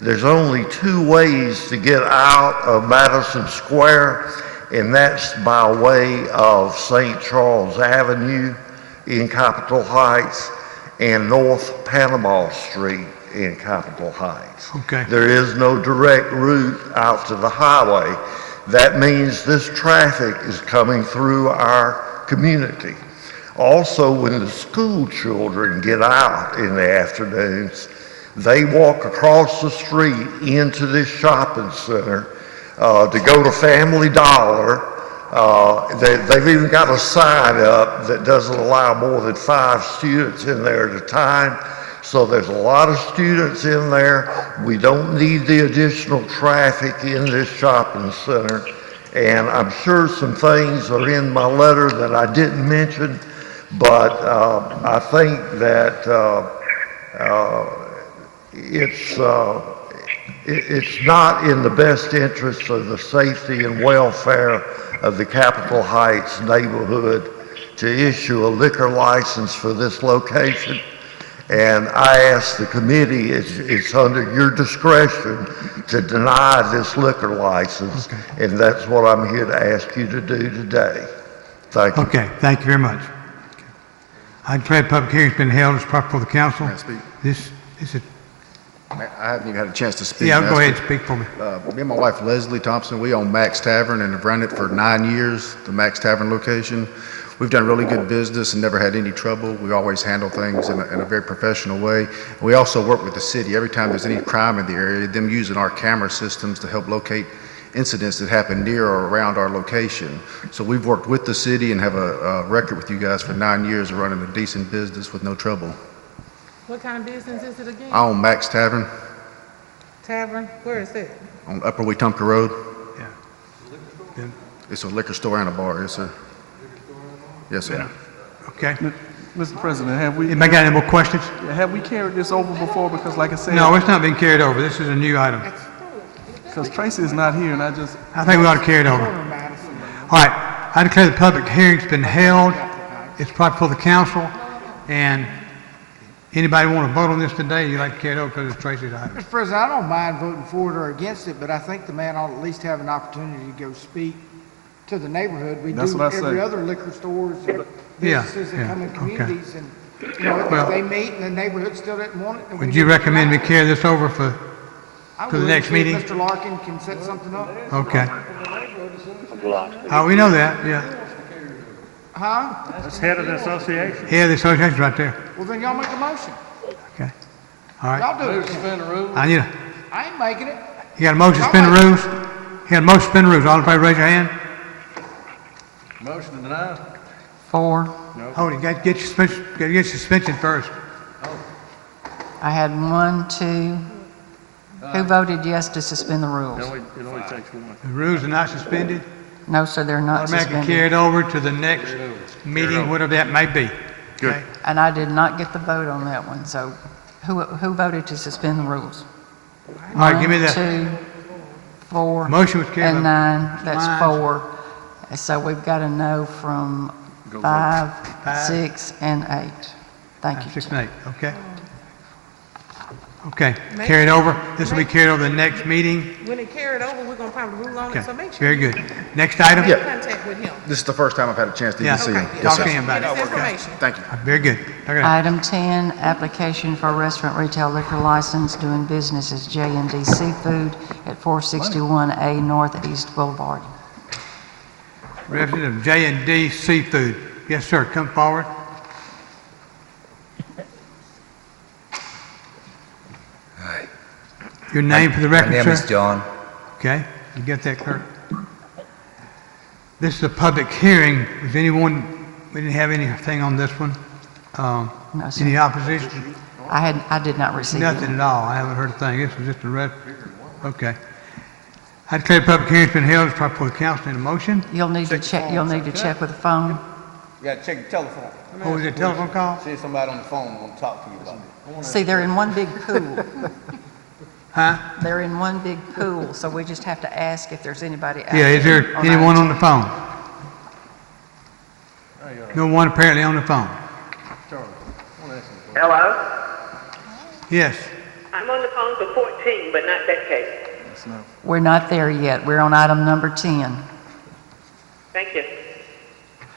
There's only two ways to get out of Madison Square, and that's by way of St. Charles Avenue in Capitol Heights and North Panama Street in Capitol Heights. Okay. There is no direct route out to the highway. That means this traffic is coming through our community. Also, when the school children get out in the afternoons, they walk across the street into this shopping center to go to Family Dollar. They've even got a sign up that doesn't allow more than 5 students in there at a time. So there's a lot of students in there. We don't need the additional traffic in this shopping center. And I'm sure some things are in my letter that I didn't mention, but I think that it's not in the best interest of the safety and welfare of the Capitol Heights neighborhood to issue a liquor license for this location. And I ask the committee, it's under your discretion to deny this liquor license, and that's what I'm here to ask you to do today. Thank you. Okay, thank you very much. I declare the public hearing's been held, it's proper for the council. May I speak? This is, I haven't even had a chance to speak. yeah, May I go ahead, speak? speak for me. Me and my wife Leslie Thompson, we own Max Tavern and have run it for 9 years, the Max Tavern location. We've done really good business and never had any trouble. We always handle things in a very professional way. We also work with the city. Every time there's any crime in the area, them using our camera systems to help locate incidents that happen near or around our location. So we've worked with the city and have a record with you guys for 9 years of running a decent business with no trouble. What kind of business is it again? I own Max Tavern Tavern, where is it? on Upper Wetumpka Road. Yeah. It's a liquor store and a bar, yes, sir. Yes, sir. Okay. Mr. President, have we, Anybody got any more questions? have we carried this over before? Because like I said, No, it's not been carried over. This is a new item. because Tracy is not here and I just, I think we ought to carry it over. All right, I declare the public hearing's been held. It's proper for the council. And anybody want to vote on this today? You'd like to carry it over because it's Tracy's item? Mr. President, I don't mind voting for it or against it, but I think the man ought to at least have an opportunity to go speak to the neighborhood. We That's do what I every say. other liquor stores and Yeah, businesses that yeah, come in okay. communities, and, you know, Well- if they meet and the neighborhood still didn't want it, then we Would you need to recommend we deny it. carry this over for I to the would, next see if meeting? Mr. Larkin can set something up. Okay. We know that, yeah. Huh? That's head of the association. Yeah, the association's right there. Well, then y'all make a motion. Okay. All right. Y'all do it. I need a, I ain't making it. you got a motion to suspend the rules? You got a motion to suspend the rules. All in favor, raise your hand. motion to deny. 4. Hold it, get your suspension, gotta get your suspension first. I had 1, 2, Who voted yes to suspend the rules? It only takes one. The rules are not suspended, No, sir, they're not automatically suspended. carried over to the next meeting, whatever that may be. Good. Okay? And I did not get the vote on that one, so who voted to suspend the rules? All right, give me 1, that. 2, 4, Motion was carried and by 9, that's Lyons. 4. So we've got a no from 5, 6, and 8. Thank you. 6 and 8, okay? Okay, carried over. This will be carried over the next meeting. When it carried over, we're gonna probably rule on Okay, it, so make sure very you good. Next item? make contact with him. This is the first time I've had a chance to Yeah, even see him. Okay, Yes, talk to sir. him about Get it. us information. Thank you. Very good. Okay. Item 10, application for a restaurant retail liquor license doing business as J&D Seafood at 461A Northeast Boulevard. Representative J&D Seafood. Yes, sir, come forward. Your name for the record, sir? My name is John. Okay, you get that, clerk? This is a public hearing. Was anyone, we didn't have anything on this one? No, sir. Any opposition? I did not receive Nothing it. at all. I haven't heard a thing. This was just a okay. I declare the public hearing's been held. It's proper for the council. Need a motion? You'll need to check with the phone. You gotta check the telephone. Oh, is it a telephone call? See if somebody on the phone want to talk to you about it. See, they're in one big pool. Huh? They're in one big pool, so we just have to ask if there's anybody out Yeah, is there on anyone our on the phone? No one apparently on the phone. Hello? Yes. I'm on the phone for 14, but not that case. We're not there yet. We're on item number 10. Thank you.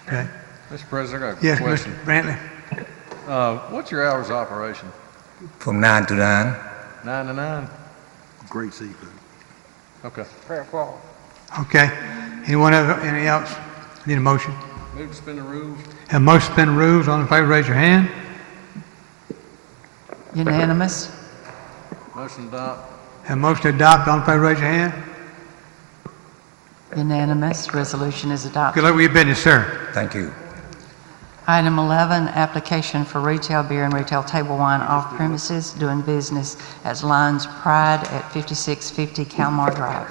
Okay. Mr. President, I got a Yes, question. Mr. Brantley? What's your hours of operation? From 9 to 9. 9 to 9? Great seafood. Okay. Okay. Anyone else, any else? Need a motion? Move to suspend the rules. Have a motion to suspend the rules. All in favor, raise your hand. Unanimous? Motion adopt. Have a motion to adopt. All in favor, raise your hand. Unanimous. Resolution is adopted. Good luck with your business, sir. Thank you. Item 11, application for retail beer and retail table wine off premises, doing business as Lions Pride at 5650 Calmar Drive.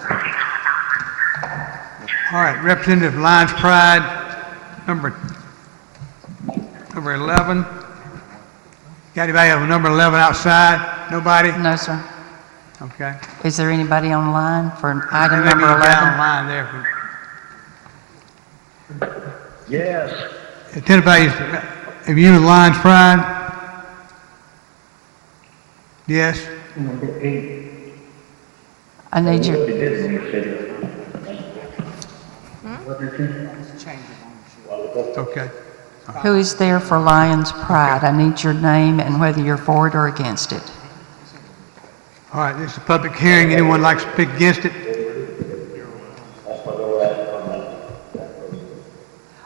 All right, Representative Lions Pride, number 11. Got anybody have a number 11 outside? Nobody? No, sir. Okay. Is there anybody online for item Maybe number a guy 11? online there. Yes. If anybody, have you in Lions Pride? Yes? Number 8. I need your, It is in the city. Okay. who is there for Lions Pride? I need your name and whether you're for it or against it. All right, this is a public hearing. Anyone like to speak against it?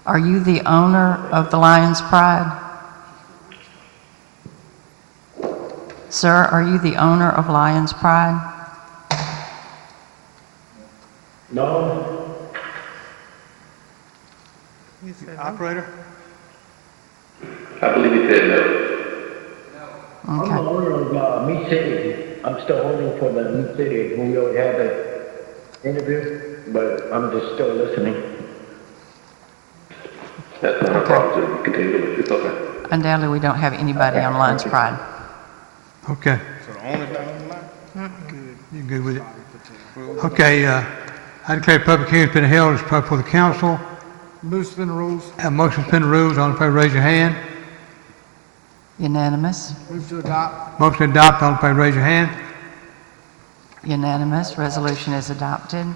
Are you the owner of the Lions Pride? Sir, are you the owner of Lions Pride? No. Operator? I believe he said no. I'm the owner of Meat City. I'm still holding for the Meat City when we already had the interview, but I'm just still listening. That's not a problem, so you continue to it's okay. Undoubtedly, we don't have anybody on Lions Pride. Okay. So the owner's not on the line? You good with it? Okay, I declare public hearing's been held. It's proper for the council. Move to suspend the rules. Have a motion to suspend the rules. All in favor, raise your hand. Unanimous? Move to adopt. Motion to adopt. All in favor, raise your hand. Unanimous. Resolution is adopted.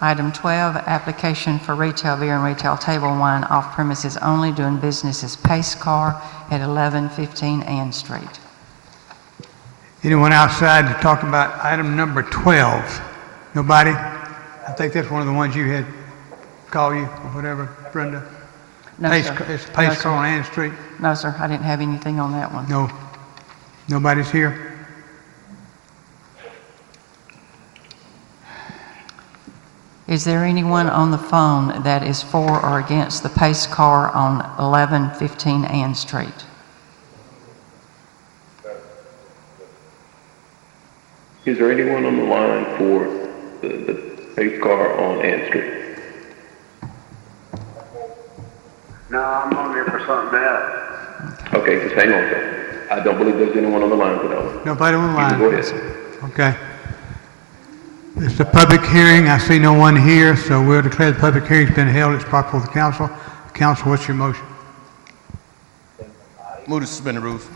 Item 12, application for retail beer and retail table wine off premises only, doing business as Pace Car at 1115 Ann Street. Anyone outside to talk about item number 12? Nobody? I think that's one of the ones you had call you or whatever, Brenda. No, Pace, sir. it's No, Pace sir. Car on Ann Street. No, sir, I didn't have anything on that one. No. Nobody's here? Is there anyone on the phone that is for or against the Pace Car on 1115 Ann Street? Is there anyone on the line for the pace car on Ann Street? No, I'm on there for something else. Okay, just hang on, sir. I don't believe there's anyone on the line for that one. Nobody on the You can line? go ahead. Okay. It's a public hearing. I see no one here, so we'll declare the public hearing's been held. It's brought before the council. Council, what's your motion? Move to suspend the rules.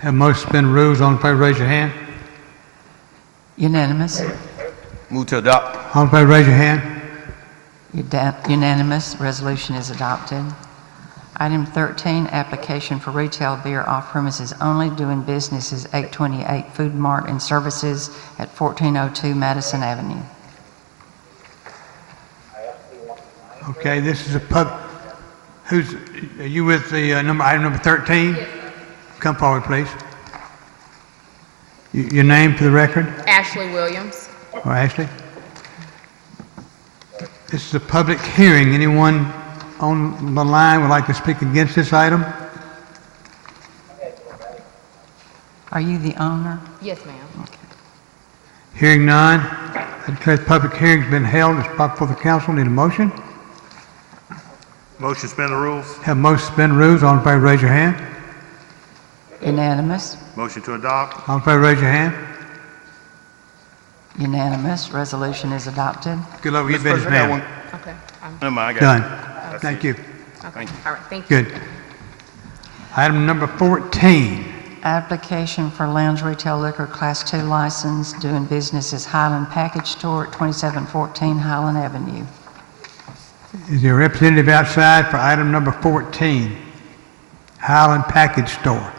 Have motion to suspend rules. All in favor, raise your hand. Unanimous? Move to adopt. All in favor, raise your hand. Unanimous, resolution is adopted. Item 13, application for retail beer off premises only, doing business as 828 Food Mart and Services at 1402 Madison Avenue. Okay, this is are you with the item number 13? Come forward, please. Your name for the record? Ashley Williams. Or Ashley? This is a public hearing. Anyone on the line would like to speak against this item? Are you the owner? Yes, ma'am. Hearing none, I declare the public hearing's been held. It's brought before the council. Need a motion? Motion to suspend the rules. Have motion to suspend rules. All in favor, raise your hand. Unanimous? Motion to adopt. All in favor, raise your hand. Unanimous, resolution is adopted. Good luck with your Mr. business, President, I got ma'am. one. Okay. Never mind, I got Done. it. Thank you. Okay. All right, thank you. Good. Item number 14. Application for lounge retail liquor Class 2 license, doing business as Highland Package Store at 2714 Highland Avenue. Is there a representative outside for item number 14? Highland Package Store.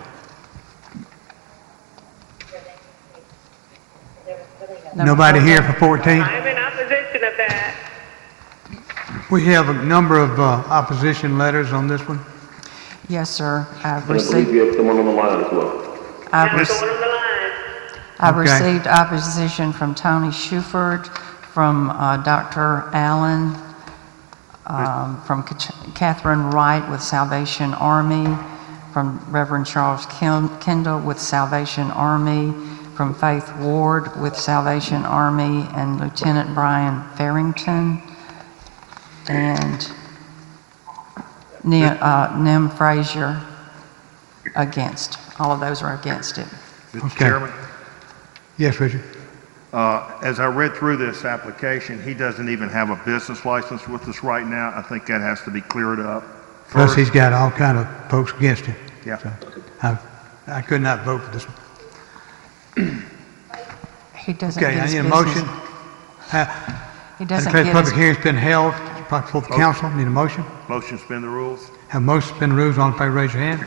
Nobody here for 14? I'm in opposition of that. We have a number of opposition letters on this one. Yes, sir. I've And I believe received, you have someone on the line as well. I've I'm rec- going on the line. I've Okay. received opposition from Tony Shuford, from Dr. Allen, from Catherine Wright with Salvation Army, from Reverend Charles Kendall with Salvation Army, from Faith Ward with Salvation Army, and Lieutenant Brian Farrington, and Nim Frazier against. All of those are against it. Mr. Okay. Chairman, Yes, Richard? as I read through this application, he doesn't even have a business license with us right now. I think that has to be cleared up. Plus, first. he's got all kind of folks against him. Yeah. So I could not vote for this one. He doesn't Okay, get I his need a business. motion. He I doesn't declare the get public his, hearing's been held. It's brought before the council. Need a motion? Motion to suspend the rules. Have motion to suspend rules. All in favor, raise your hand.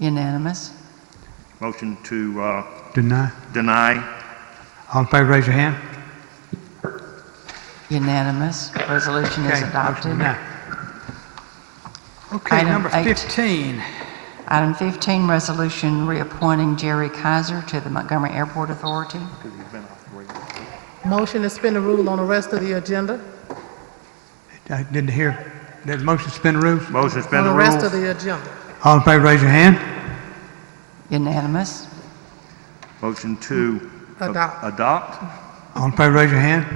unanimous. Motion to Deny. deny. All in favor, raise your hand. Unanimous. Resolution is Okay, motion adopted. denied. Okay, Item number 8. 15. Item 15, resolution reappointing Jerry Kaiser to the Montgomery Airport Authority. Motion to suspend the rule on the rest of the agenda. I didn't hear. There's motion to suspend rules. Motion to On suspend the the rest rules. of the agenda. All in favor, raise your hand. Unanimous. Motion to Adopt. adopt. All in favor, raise your hand.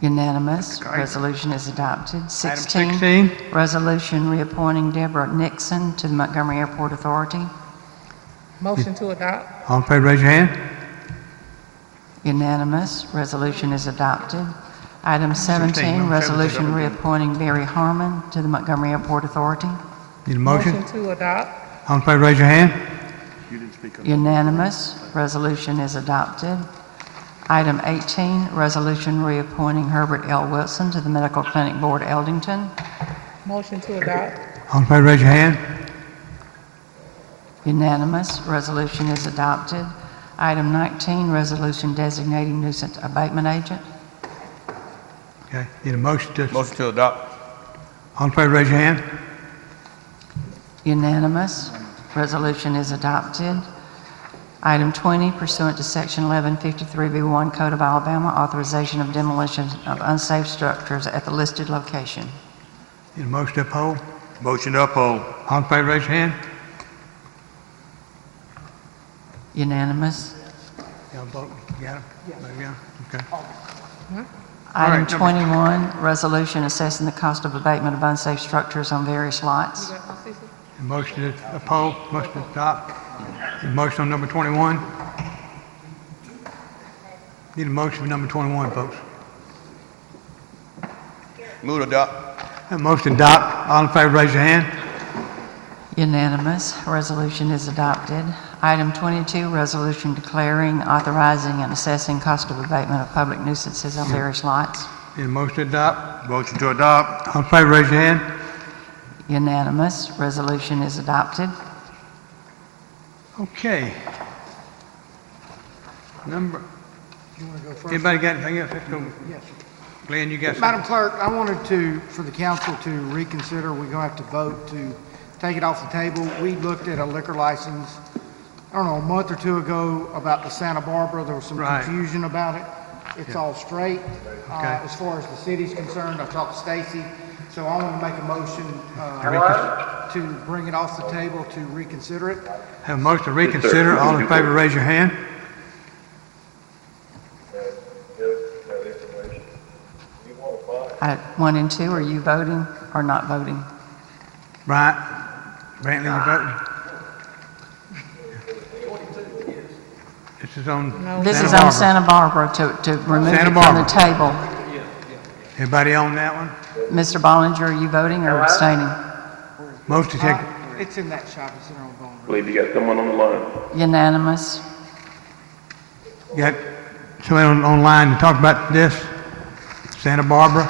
Unanimous. Okay. Resolution is adopted. Item 16, 16. resolution reappointing Deborah Nixon to the Montgomery Airport Authority. Motion to adopt. All in favor, raise your hand. Unanimous. Resolution is adopted. Item 17, number resolution 17. reappointing Barry Harmon to the Montgomery Airport Authority. Need a motion? To adopt. All in favor, raise your hand. You didn't speak up. Unanimous. Resolution is adopted. Item 18, resolution reappointing Herbert L. Wilson to the Medical Clinic Board, Eldington. Motion to adopt. All in favor, raise your hand. Unanimous. Resolution is adopted. Item 19, resolution designating nuisance abatement agent. Okay, need a motion to, Motion to adopt. all in favor, raise your hand. Unanimous. Resolution is adopted. Item 20, pursuant to Section 1153B1 Code of Alabama, authorization of demolition of unsafe structures at the listed location. Need a motion to uphold. Motion to uphold. All in favor, raise your hand. Unanimous. Y'all vote, got them? Yeah. Okay. Item right, number- 21, resolution assessing the cost of abatement of unsafe structures on various lots. Motion to oppose, motion to adopt. Motion on number 21. Need a motion for number 21, folks. Move to adopt. Have a motion to adopt. All in favor, raise your hand. Unanimous. Resolution is adopted. Item 22, resolution declaring, authorizing, and assessing cost of abatement of public nuisances on various lots. Need a motion to adopt. Motion to adopt. All in favor, raise your hand. Unanimous. Resolution is adopted. Okay. Number, You want to go first? anybody got anything else? Let's go. Yes. Glenn, you got Madam something? Clerk, I wanted to, for the council to reconsider, we're going to have to vote to take it off the table. We looked at a liquor license, I don't know, a month or two ago about the Santa Barbara. There was some Right. confusion about it. It's all straight. Okay. As far as the city's concerned, I talked to Stacy, so I want to make a motion to bring it off the table to reconsider it. Have a motion to reconsider. All in favor, raise your hand. Item 1 and 2, are you voting or not voting? Bryant, Brantley, you voting? This is on This is Santa on Barbara. Santa Barbara to remove it Santa from the Barbara. table. Everybody on that one? Mr. Ballinger, are you voting or abstaining? Motion to take, It's in that shopping center on Bone. I believe you got someone on the line. Unanimous. got somebody online to talk about this? Santa Barbara?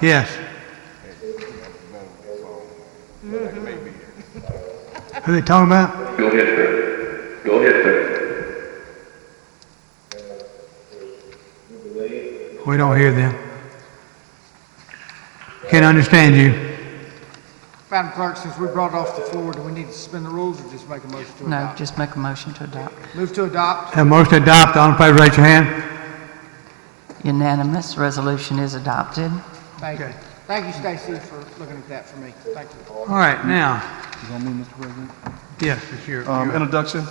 Yes. Who they talking about? Go ahead, sir. Go ahead, sir. We don't hear them. Can't understand you. Madam Clerk, since we brought it off the floor, do we need to suspend the rules or just make a motion to No, adopt? just make a motion to adopt. Move to adopt. Have a motion to adopt. All in favor, raise your hand. Unanimous. Resolution is adopted. Thank you. Thank you, Stacy, for looking at that for me. Thank you. All right, now, You want me, Mr. President? yes, it's your. Introduction,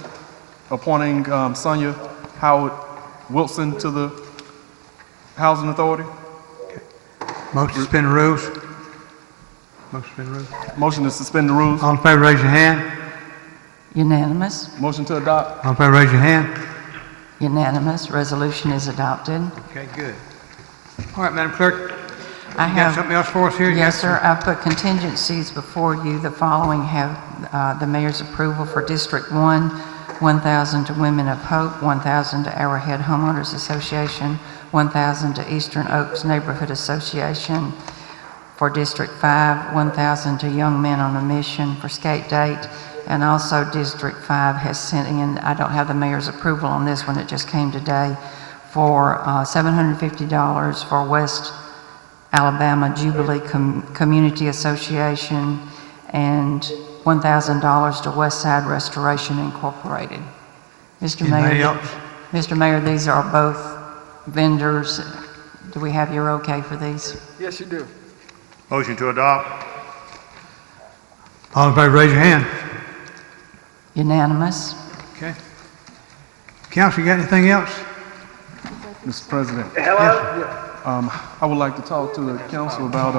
appointing Sonia Howard Wilson to the Housing Authority. Motion to suspend the rules. Motion to suspend the rules. Motion to suspend the rules. All in favor, raise your hand. Unanimous. Motion to adopt. All in favor, raise your hand. Unanimous. Resolution is adopted. Okay, good. All right, Madam Clerk, I you got have, something else for us here? You yes, got sir. I've put contingencies before you. The following have the mayor's approval for District 1, 1,000 to Women of Hope, 1,000 to Arrowhead Homeowners Association, 1,000 to Eastern Oaks Neighborhood Association. For District 5, 1,000 to Young Men on a Mission for Skate Date. And also District 5 has sent in, I don't have the mayor's approval on this one, it just came today, for $750 for West Alabama Jubilee Community Association and $1,000 to West Side Restoration Incorporated. Mr. Anybody Mayor, else? Mr. Mayor, these are both vendors. Do we have your okay for these? Yes, you do. Motion to adopt. All in favor, raise your hand. Unanimous. Okay. Council, you got anything else? Mr. President, Hello? I would like to talk to the council about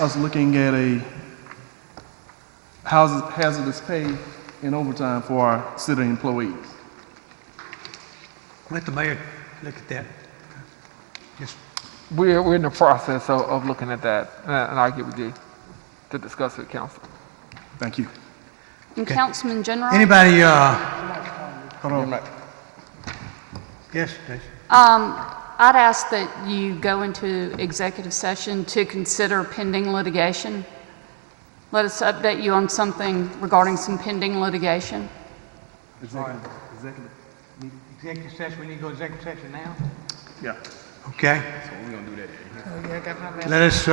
us looking at a hazardous pay and overtime for our city employees. Let the mayor look at that. Just We're in the process of looking at that, and I'll get with you to discuss with council. Thank you. And Okay. Councilman General? Anybody, hold on. Yes, Stacy. I'd ask that you go into executive session to consider pending litigation. Let us update you on something regarding some pending litigation. Executive session, we need to go executive session now? Yeah. Okay. Oh, yeah, I got my Let us,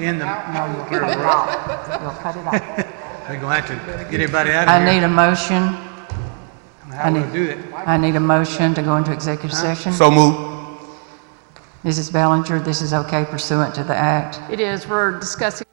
end the, No, you'll cut it off. You'll cut it off. we're gonna have to get everybody out of I here. need a motion. How we'll do it. I need a motion to go into executive session. So move. Mrs. Bellinger, this is okay pursuant to the act. It is, we're discussing